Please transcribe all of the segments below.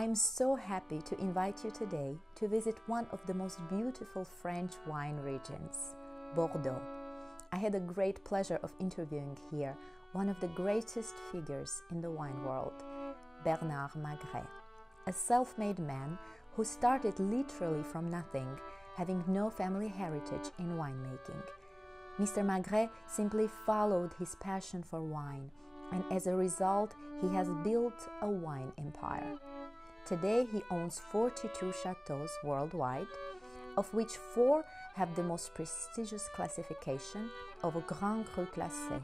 I'm so happy to invite you today to visit one of the most beautiful French wine regions, Bordeaux. I had a great pleasure of interviewing here one of the greatest figures in the wine world, Bernard Magret, a self-made man who started literally from nothing, having no family heritage in winemaking. Mr. Magret simply followed his passion for wine, and as a result, he has built a wine empire. Today, he owns 42 chateaux worldwide, of which 4 have the most prestigious classification of a Grand Cru Classé.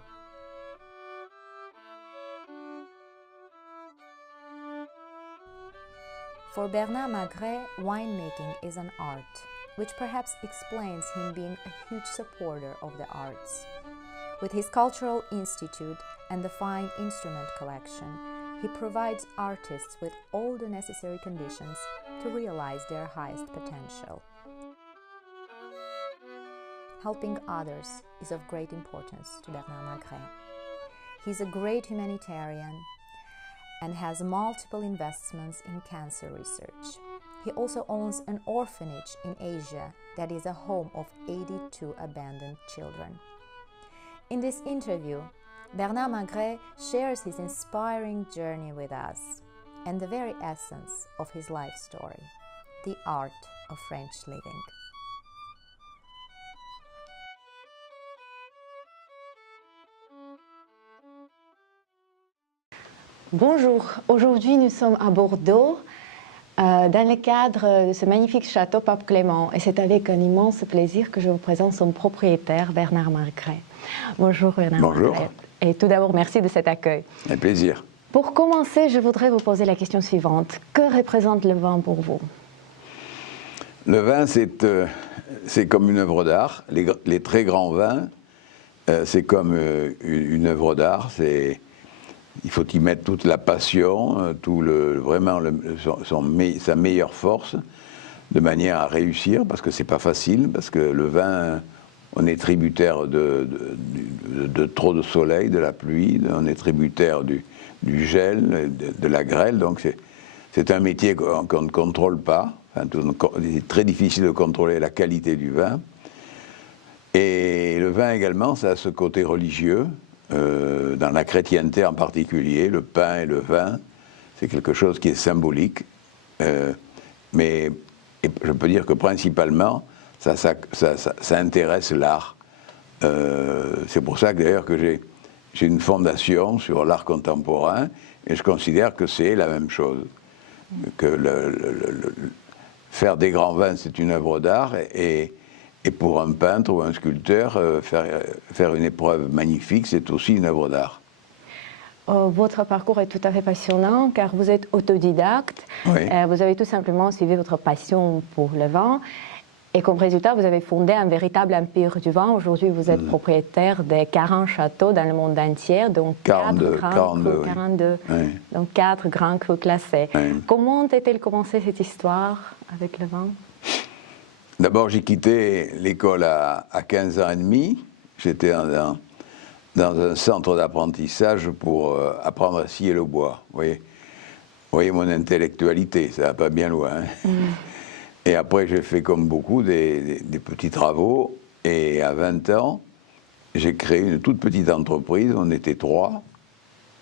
For Bernard Magret, winemaking is an art, which perhaps explains him being a huge supporter of the arts. With his cultural institute and the fine instrument collection, he provides artists with all the necessary conditions to realize their highest potential. Helping others is of great importance to Bernard Magret. He's a great humanitarian and has multiple investments in cancer research. He also owns an orphanage in Asia that is a home of 82 abandoned children. In this interview, Bernard Magret shares his inspiring journey with us and the very essence of his life story, the art of French living. Bonjour, aujourd'hui nous sommes à Bordeaux dans le cadre de ce magnifique château Pape Clément et c'est avec un immense plaisir que je vous présente son propriétaire Bernard Magret. Bonjour Bernard Bonjour. Magret. Et tout d'abord merci de cet accueil. Un plaisir. Pour commencer, je voudrais vous poser la question suivante. Que représente le vin pour vous? Le vin c'est comme une œuvre d'art. Les très grands vins, c'est comme une œuvre d'art. Il faut y mettre toute la passion, vraiment sa meilleure force, de manière à réussir, parce que c'est pas facile, parce que le vin, on est tributaire de trop de soleil, de la pluie, on est tributaire du gel, de la grêle, donc c'est un métier qu'on ne contrôle pas. Enfin, c'est très difficile de contrôler la qualité du vin. Et le vin également, ça a ce côté religieux. Dans la chrétienté en particulier, le pain et le vin, c'est quelque chose qui est symbolique, mais je peux dire que principalement, ça intéresse l'art. C'est pour ça d'ailleurs que j'ai une fondation sur l'art contemporain, et je considère que c'est la même chose. Que faire des grands vins, c'est une œuvre d'art, et pour un peintre ou un sculpteur, faire une épreuve magnifique, c'est aussi une œuvre d'art. Votre parcours est tout à fait passionnant car vous êtes autodidacte. Oui. Vous avez tout simplement suivi votre passion pour le vin et comme résultat, vous avez fondé un véritable empire du vin. Aujourd'hui, vous êtes propriétaire de 40 châteaux dans le monde entier, donc 42. Oui. Donc 4 grands crus classés. Oui. Comment a-t-elle commencé cette histoire avec le vin? D'abord, j'ai quitté l'école à 15 ans et demi. J'étais dans un centre d'apprentissage pour apprendre à scier le bois. Vous voyez mon intellectualité, ça va pas bien loin. Et après, j'ai fait comme beaucoup des petits travaux. Et à 20 ans, j'ai créé une toute petite entreprise. On était 3.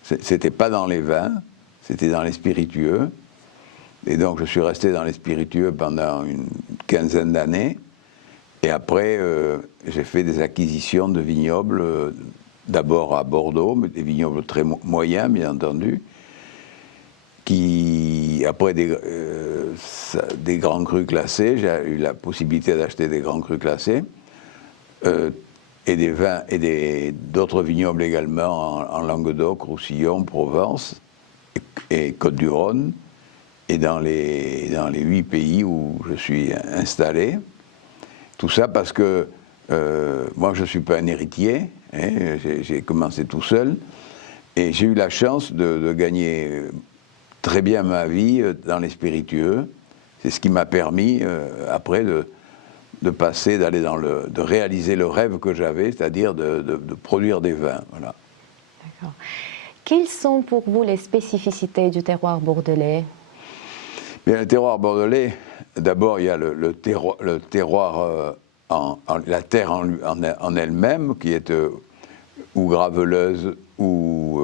C'était pas dans les vins, c'était dans les spiritueux. Et donc, je suis resté dans les spiritueux pendant une quinzaine d'années. Et après, j'ai fait des acquisitions de vignobles, d'abord à Bordeaux, mais des vignobles très moyens, bien entendu, qui, après des grands crus classés, j'ai eu la possibilité d'acheter des grands crus classés, et des vins, et d'autres vignobles également en Languedoc, Roussillon, Provence et Côte-du-Rhône, et dans les 8 pays où je suis installé. Tout ça parce que moi, je ne suis pas un héritier, hein, j'ai commencé tout seul, et j'ai eu la chance de gagner très bien ma vie dans les spiritueux. C'est ce qui m'a permis, après, de réaliser le rêve que j'avais, c'est-à-dire de produire des vins. Voilà. D'accord. Quelles sont pour vous les spécificités du terroir bordelais? Bien, le terroir bordelais, d'abord, il y a le terroir, la terre en elle-même, qui est ou graveleuse ou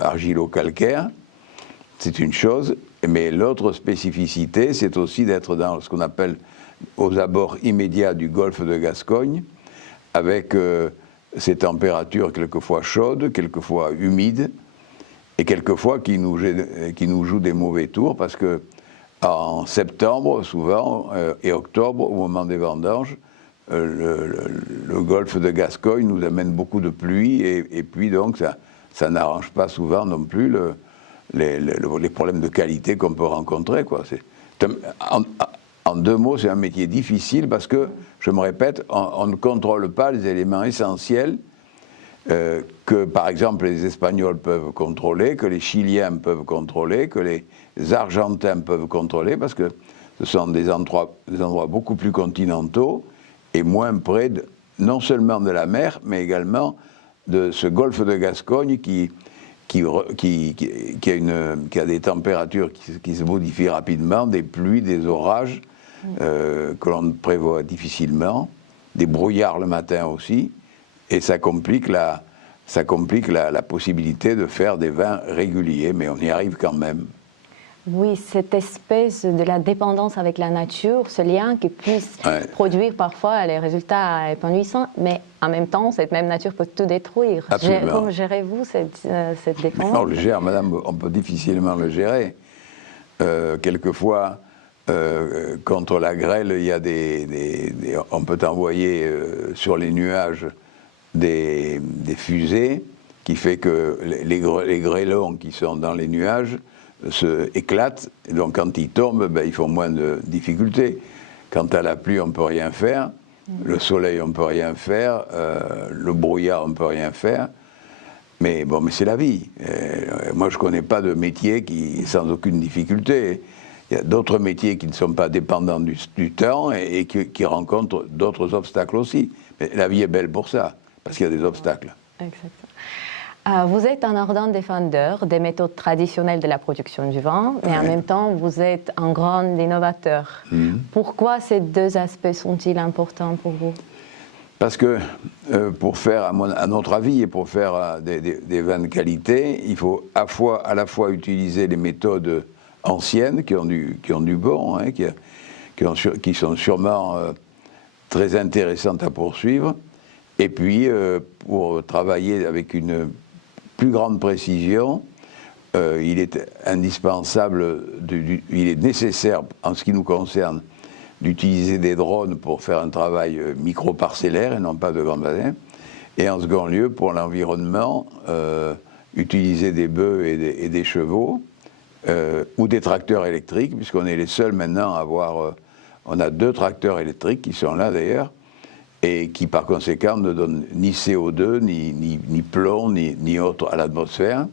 argilo-calcaire. C'est une chose. Mais l'autre spécificité, c'est aussi d'être dans ce qu'on appelle aux abords immédiats du golfe de Gascogne, avec ces températures quelquefois chaudes, quelquefois humides, et quelquefois qui nous jouent des mauvais tours, parce que en septembre, souvent, et octobre, au moment des vendanges, le golfe de Gascogne nous amène beaucoup de pluie, et puis donc ça n'arrange pas souvent non plus les problèmes de qualité qu'on peut rencontrer, quoi. En deux mots, c'est un métier difficile parce que, je me répète, on ne contrôle pas les éléments essentiels que, par exemple, les Espagnols peuvent contrôler, que les Chiliens peuvent contrôler, que les Argentins peuvent contrôler, parce que ce sont des endroits beaucoup plus continentaux et moins près, non seulement de la mer, mais également de ce golfe de Gascogne qui a des températures qui se modifient rapidement, des pluies, des orages que l'on prévoit difficilement, des brouillards le matin aussi, et ça complique la possibilité de faire des vins réguliers, mais on y arrive quand même. Oui, cette espèce de la dépendance avec la nature, ce lien qui puisse produire parfois les résultats épanouissants, mais en même temps, cette même nature peut tout détruire. Comment gérez-vous cette dépendance? On le gère, madame, on peut difficilement le gérer. Quelquefois, contre la grêle, il y a on peut envoyer sur les nuages des fusées, qui fait que les grêlons qui sont dans les nuages éclatent, et donc quand ils tombent, ben, ils font moins de difficultés. Quant à la pluie, on ne peut rien faire, le soleil, on ne peut rien faire, le brouillard, on ne peut rien faire, mais bon, mais c'est la vie. Moi, je ne connais pas de métier sans aucune difficulté. Il y a d'autres métiers qui ne sont pas dépendants du temps et qui rencontrent d'autres obstacles aussi. Mais la vie est belle pour ça, parce qu'il y a des obstacles. Exactement. Vous êtes un ardent défendeur des méthodes traditionnelles de la production du vin, mais en même temps, vous êtes un grand innovateur. Pourquoi ces deux aspects sont-ils importants pour vous? Parce que pour faire, à notre avis, et pour faire des vins de qualité, il faut à la fois utiliser les méthodes anciennes qui ont du bon, hein, qui sont sûrement très intéressantes à poursuivre, et puis pour travailler avec une plus grande précision, il est indispensable, il est nécessaire, en ce qui nous concerne, d'utiliser des drones pour faire un travail micro-parcellaire et non pas de grand bassin. Et en second lieu, pour l'environnement, utiliser des bœufs et des chevaux, ou des tracteurs électriques, puisqu'on est les seuls maintenant à avoir... on a 2 tracteurs électriques qui sont là d'ailleurs, et qui par conséquent ne donnent ni CO2, ni plomb, ni autre à l'atmosphère,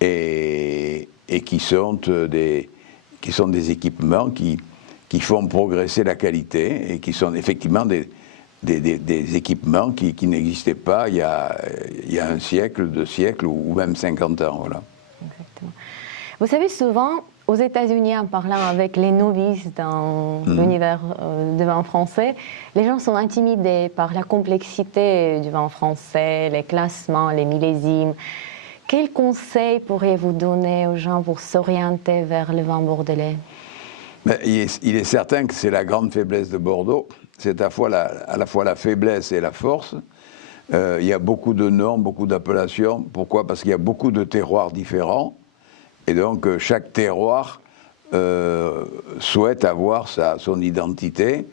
et qui sont des équipements qui font progresser la qualité, et qui sont effectivement des équipements qui n'existaient pas il y a un siècle, 2 siècles, ou même 50 ans. Voilà. Exactement. Vous savez, souvent, aux États-Unis, en parlant avec les novices dans l'univers du vin français, les gens sont intimidés par la complexité du vin français, les classements, les millésimes. Quels conseils pourriez-vous donner aux gens pour s'orienter vers le vin bordelais? Il est certain que c'est la grande faiblesse de Bordeaux. C'est à la fois la faiblesse et la force. Il y a beaucoup de noms, beaucoup d'appellations. Pourquoi? Parce qu'il y a beaucoup de terroirs différents. Et donc, chaque terroir souhaite avoir son identité,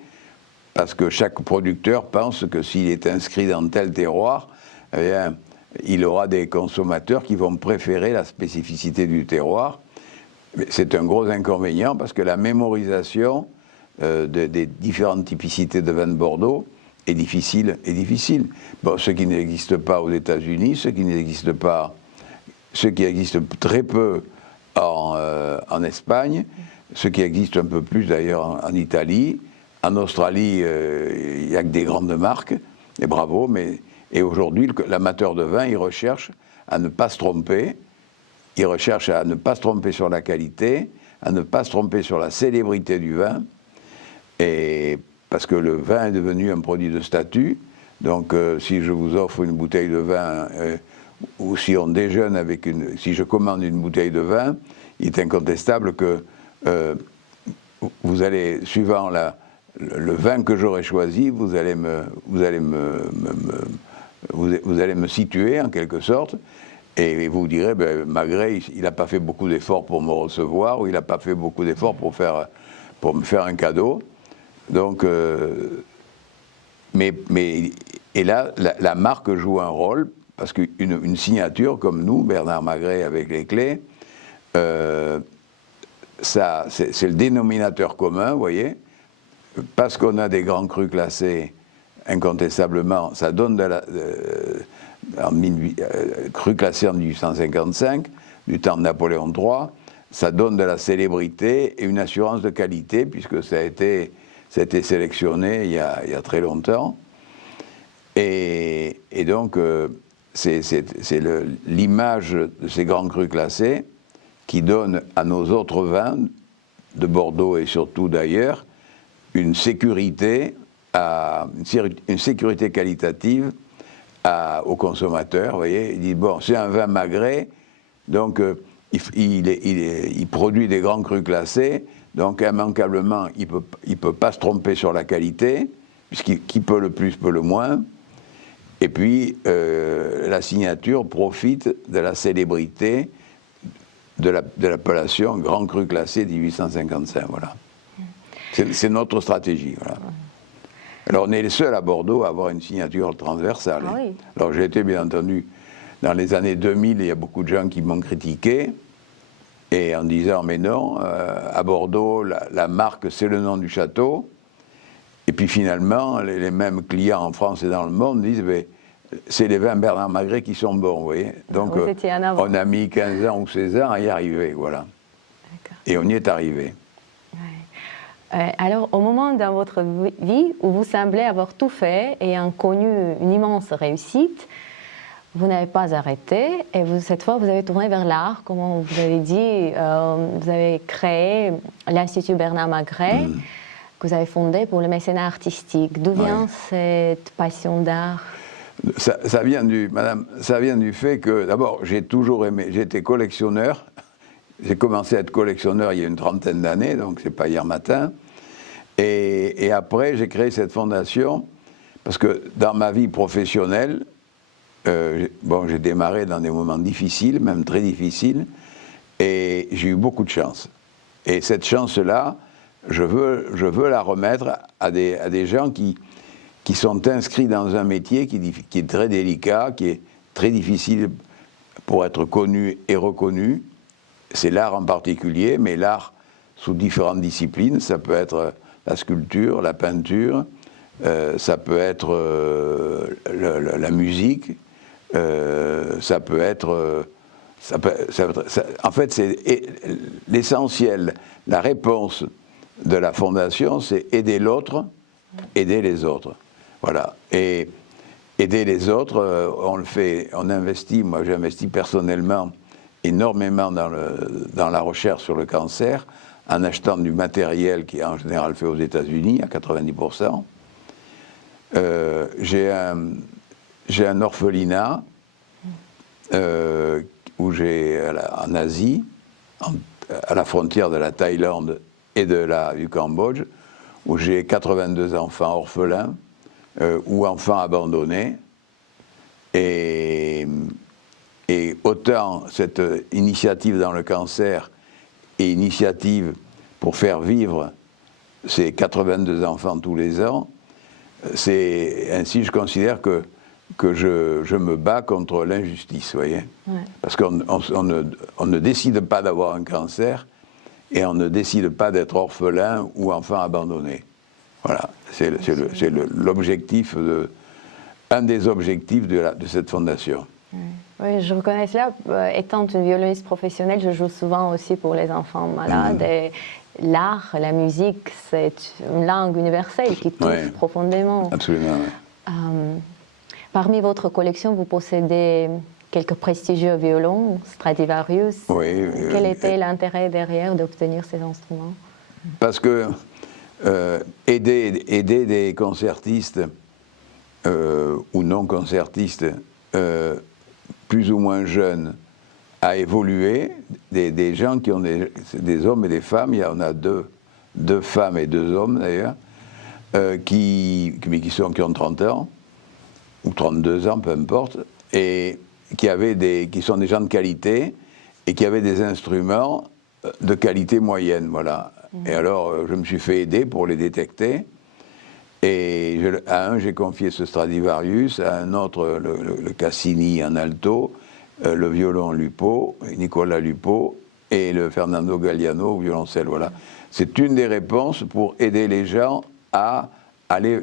parce que chaque producteur pense que s'il est inscrit dans tel terroir, eh bien, il aura des consommateurs qui vont préférer la spécificité du terroir. C'est un gros inconvénient, parce que la mémorisation des différentes typicités de vin de Bordeaux est difficile. Bon, ce qui n'existe pas aux États-Unis, ce qui existe très peu en Espagne, ce qui existe un peu plus d'ailleurs en Italie. En Australie, il n'y a que des grandes marques, et bravo, et aujourd'hui, l'amateur de vin, il recherche à ne pas se tromper, sur la qualité, à ne pas se tromper sur la célébrité du vin, et parce que le vin est devenu un produit de statut. Donc si je vous offre une bouteille de vin, ou si on déjeune avec si je commande une bouteille de vin, il est incontestable que vous allez, suivant le vin que j'aurai choisi, vous allez me situer en quelque sorte, et vous direz, ben, Magret, il n'a pas fait beaucoup d'efforts pour me recevoir, ou il n'a pas fait beaucoup d'efforts pour me faire un cadeau. Donc, et là, la marque joue un rôle, parce qu'une signature comme nous, Bernard Magret avec les clés, c'est le dénominateur commun, vous voyez, parce qu'on a des grands crus classés, incontestablement, ça donne de la... cru classé en 1855, du temps de Napoléon III, ça donne de la célébrité et une assurance de qualité, puisque ça a été sélectionné il y a très longtemps. Et donc, c'est l'image de ces grands crus classés qui donne à nos autres vins de Bordeaux et surtout d'ailleurs une sécurité qualitative aux consommateurs. Vous voyez, il dit, bon, c'est un vin Magret, donc il produit des grands crus classés, donc immanquablement, il peut pas se tromper sur la qualité, puisqu'il peut le plus, peut le moins. Et puis, la signature profite de la célébrité de l'appellation Grand Cru Classé 1855, voilà. C'est notre stratégie, voilà. Alors, on est les seuls à Bordeaux à avoir une signature transversale. Ah oui. Alors, j'ai été, bien entendu, dans les années 2000, il y a beaucoup de gens qui m'ont critiqué, et en disant, mais non, à Bordeaux, la marque, c'est le nom du château. Et puis finalement, les mêmes clients en France et dans le monde disent, c'est les vins Bernard Magret qui sont bons, vous voyez. Donc, on a mis 15 ans ou 16 ans à y arriver, voilà. Et on y est arrivé. Alors, au moment dans votre vie où vous semblez avoir tout fait et ayant connu une immense réussite, vous n'avez pas arrêté et cette fois, vous avez tourné vers l'art, comme vous avez dit. Vous avez créé l'Institut Bernard Magret, que vous avez fondé pour le mécénat artistique. D'où vient cette passion d'art? Ça vient du fait que, d'abord, j'ai toujours aimé, j'étais collectionneur. J'ai commencé à être collectionneur il y a une trentaine d'années, donc c'est pas hier matin. Et après, j'ai créé cette fondation, parce que dans ma vie professionnelle, j'ai démarré dans des moments difficiles, même très difficiles, et j'ai eu beaucoup de chance. Et cette chance-là, je veux la remettre à des gens qui sont inscrits dans un métier qui est très délicat, qui est très difficile pour être connu et reconnu. C'est l'art en particulier, mais l'art sous différentes disciplines. Ça peut être la sculpture, la peinture, ça peut être la musique, ça peut être... en fait, c'est l'essentiel. La réponse de la fondation, c'est aider l'autre, aider les autres. Voilà. Et aider les autres, on le fait, on investit, moi j'ai investi personnellement énormément dans la recherche sur le cancer, en achetant du matériel qui est en général fait aux États-Unis, à 90%. J'ai un orphelinat où en Asie, à la frontière de la Thaïlande et du Cambodge, où j'ai 82 enfants orphelins ou enfants abandonnés. Et autant cette initiative dans le cancer et initiative pour faire vivre ces 82 enfants tous les ans, c'est ainsi je considère que je me bats contre l'injustice, vous voyez. Ouais. Parce qu'on ne décide pas d'avoir un cancer et on ne décide pas d'être orphelin ou enfant abandonné. Voilà, c'est l'objectif, un des objectifs de cette fondation. Oui, je reconnais cela. Étant une violoniste professionnelle, je joue souvent aussi pour les enfants malades. Et l'art, la musique, c'est une langue universelle qui touche profondément. Absolument. Parmi votre collection, vous possédez quelques prestigieux violons, Stradivarius. Oui, Quel était l'intérêt derrière d'obtenir ces instruments? Parce que aider des concertistes ou non concertistes plus ou moins jeunes à évoluer, des gens qui ont des hommes et des femmes, on a deux femmes et deux hommes d'ailleurs, qui ont 30 ans, ou 32 ans, peu importe, et qui sont des gens de qualité, et qui avaient des instruments de qualité moyenne, voilà. Et alors, je me suis fait aider pour les détecter, et à un, j'ai confié ce Stradivarius, à un autre, le Cassini en alto, le violon Lupo, Nicolas Lupo, et le Fernando Galliano au violoncelle, voilà. C'est une des réponses pour aider les gens à aller,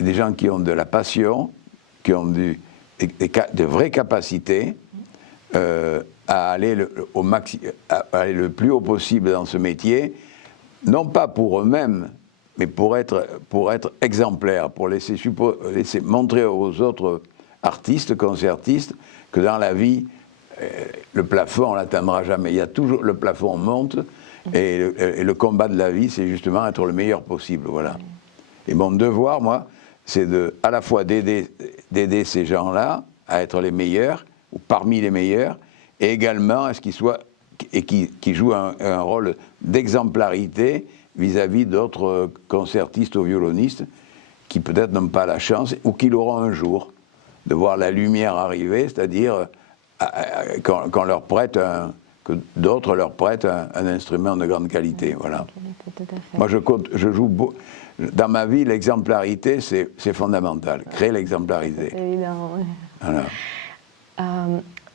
des gens qui ont de la passion, qui ont de vraies capacités, à aller le plus haut possible dans ce métier, non pas pour eux-mêmes, mais pour être exemplaires, pour laisser montrer aux autres artistes, concertistes, que dans la vie, le plafond, on ne l'atteindra jamais. Il y a toujours, le plafond monte, et le combat de la vie, c'est justement être le meilleur possible, voilà. Et mon devoir, moi, c'est à la fois d'aider ces gens-là à être les meilleurs, ou parmi les meilleurs, et également à ce qu'ils soient, et qui jouent un rôle d'exemplarité vis-à-vis d'autres concertistes ou violonistes qui peut-être n'ont pas la chance, ou qui l'auront un jour, de voir la lumière arriver, c'est-à-dire qu'on leur prête que d'autres leur prêtent un instrument de grande qualité, voilà. Moi, je joue dans ma vie, l'exemplarité, c'est fondamental. Créer l'exemplarité. Évidemment, oui. Voilà.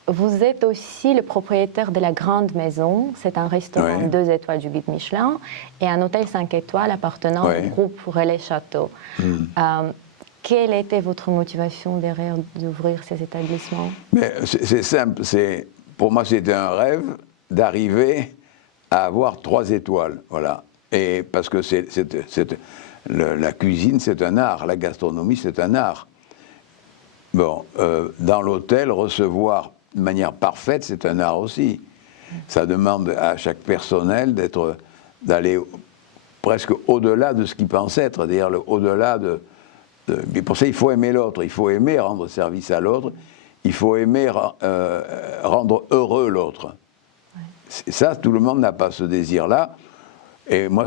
Vous êtes aussi le propriétaire de la Grande Maison. C'est un restaurant 2 étoiles du guide Michelin et un hôtel 5 étoiles appartenant au groupe Relais Château. Quelle était votre motivation derrière d'ouvrir ces établissements? C'est simple. Pour moi, c'était un rêve d'arriver à avoir 3 étoiles. Voilà. Et parce que la cuisine, c'est un art. La gastronomie, c'est un art. Bon, dans l'hôtel, recevoir de manière parfaite, c'est un art aussi. Ça demande à chaque personnel d'aller presque au-delà de ce qu'il pense être, c'est-à-dire au-delà mais pour ça, il faut aimer l'autre, il faut aimer rendre service à l'autre, il faut aimer rendre heureux l'autre. Ça, tout le monde n'a pas ce désir-là. Et moi,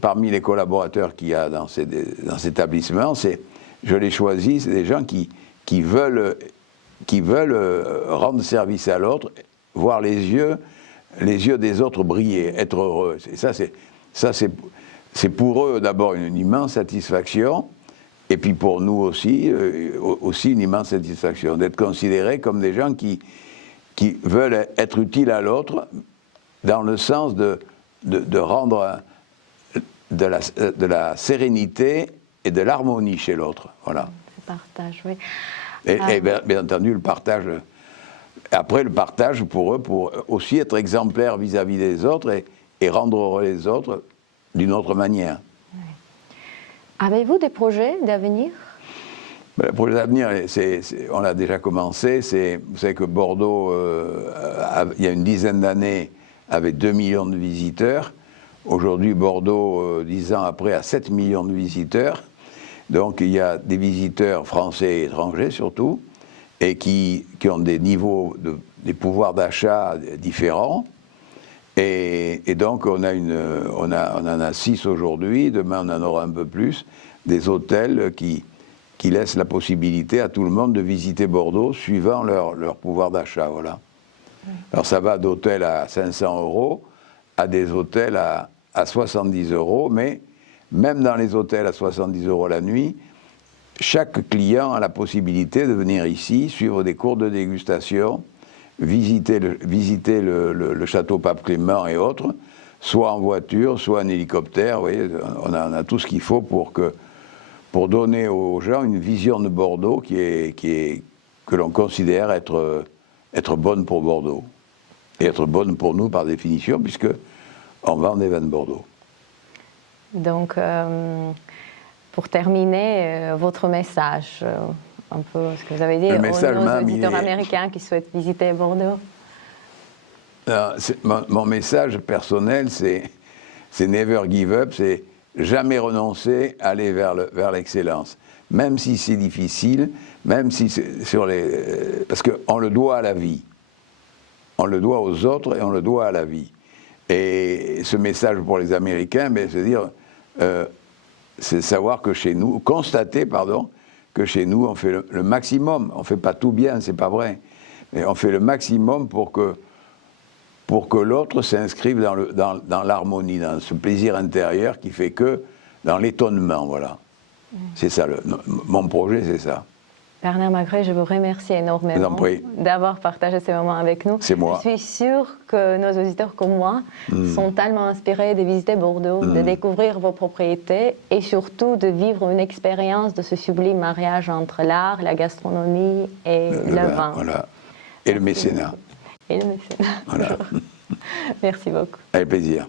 parmi les collaborateurs qu'il y a dans cet établissement, je les choisis, c'est des gens qui veulent rendre service à l'autre, voir les yeux des autres briller, être heureux. Et ça, c'est pour eux d'abord une immense satisfaction, et puis pour nous aussi une immense satisfaction, d'être considérés comme des gens qui veulent être utiles à l'autre, dans le sens de rendre de la sérénité et de l'harmonie chez l'autre. Voilà. Ce partage, oui. Et bien entendu, le partage. Après, le partage pour eux, pour aussi être exemplaire vis-à-vis des autres et rendre heureux les autres d'une autre manière. Oui. Avez-vous des projets d'avenir? Le projet d'avenir, on l'a déjà commencé. Vous savez que Bordeaux, il y a une dizaine d'années, avait 2 millions de visiteurs. Aujourd'hui, Bordeaux, 10 ans après, a 7 millions de visiteurs. Donc il y a des visiteurs français et étrangers surtout, et qui ont des niveaux, des pouvoirs d'achat différents. Et donc on en a 6 aujourd'hui, demain on en aura un peu plus, des hôtels qui laissent la possibilité à tout le monde de visiter Bordeaux suivant leur pouvoir d'achat. Voilà. Alors ça va d'hôtels à 500 € à des hôtels à 70 €, mais même dans les hôtels à 70 € la nuit, chaque client a la possibilité de venir ici, suivre des cours de dégustation, visiter le château Pape Clément et autres, soit en voiture, soit en hélicoptère. Vous voyez, on a tout ce qu'il faut pour donner aux gens une vision de Bordeaux que l'on considère être bonne pour Bordeaux. Et être bonne pour nous par définition, puisque on vend des vins de Bordeaux. Donc, pour terminer, votre message un peu ce que vous avez dit Le aux message nos même, auditeurs il est- américains qui souhaitent visiter Bordeaux? Mon message personnel, c'est never give up, c'est jamais renoncer à aller vers l'excellence. Même si c'est difficile, même si c'est sur les... parce qu'on le doit à la vie. On le doit aux autres et on le doit à la vie. Et ce message pour les Américains, c'est dire, c'est savoir que chez nous, constater, pardon, que chez nous, on fait le maximum. On ne fait pas tout bien, c'est pas vrai. Mais on fait le maximum pour que l'autre s'inscrive dans l'harmonie, dans ce plaisir intérieur qui fait que, dans l'étonnement, voilà. C'est ça, mon projet, c'est ça. Bernard Magret, je vous remercie énormément d'avoir partagé ces moments avec nous. C'est moi. Je suis sûre que nos auditeurs comme moi sont tellement inspirés de visiter Bordeaux, de découvrir vos propriétés et surtout de vivre une expérience de ce sublime mariage entre l'art, la gastronomie et le vin. Voilà. Et le mécénat. Et le mécénat. Voilà. Merci beaucoup. Avec plaisir.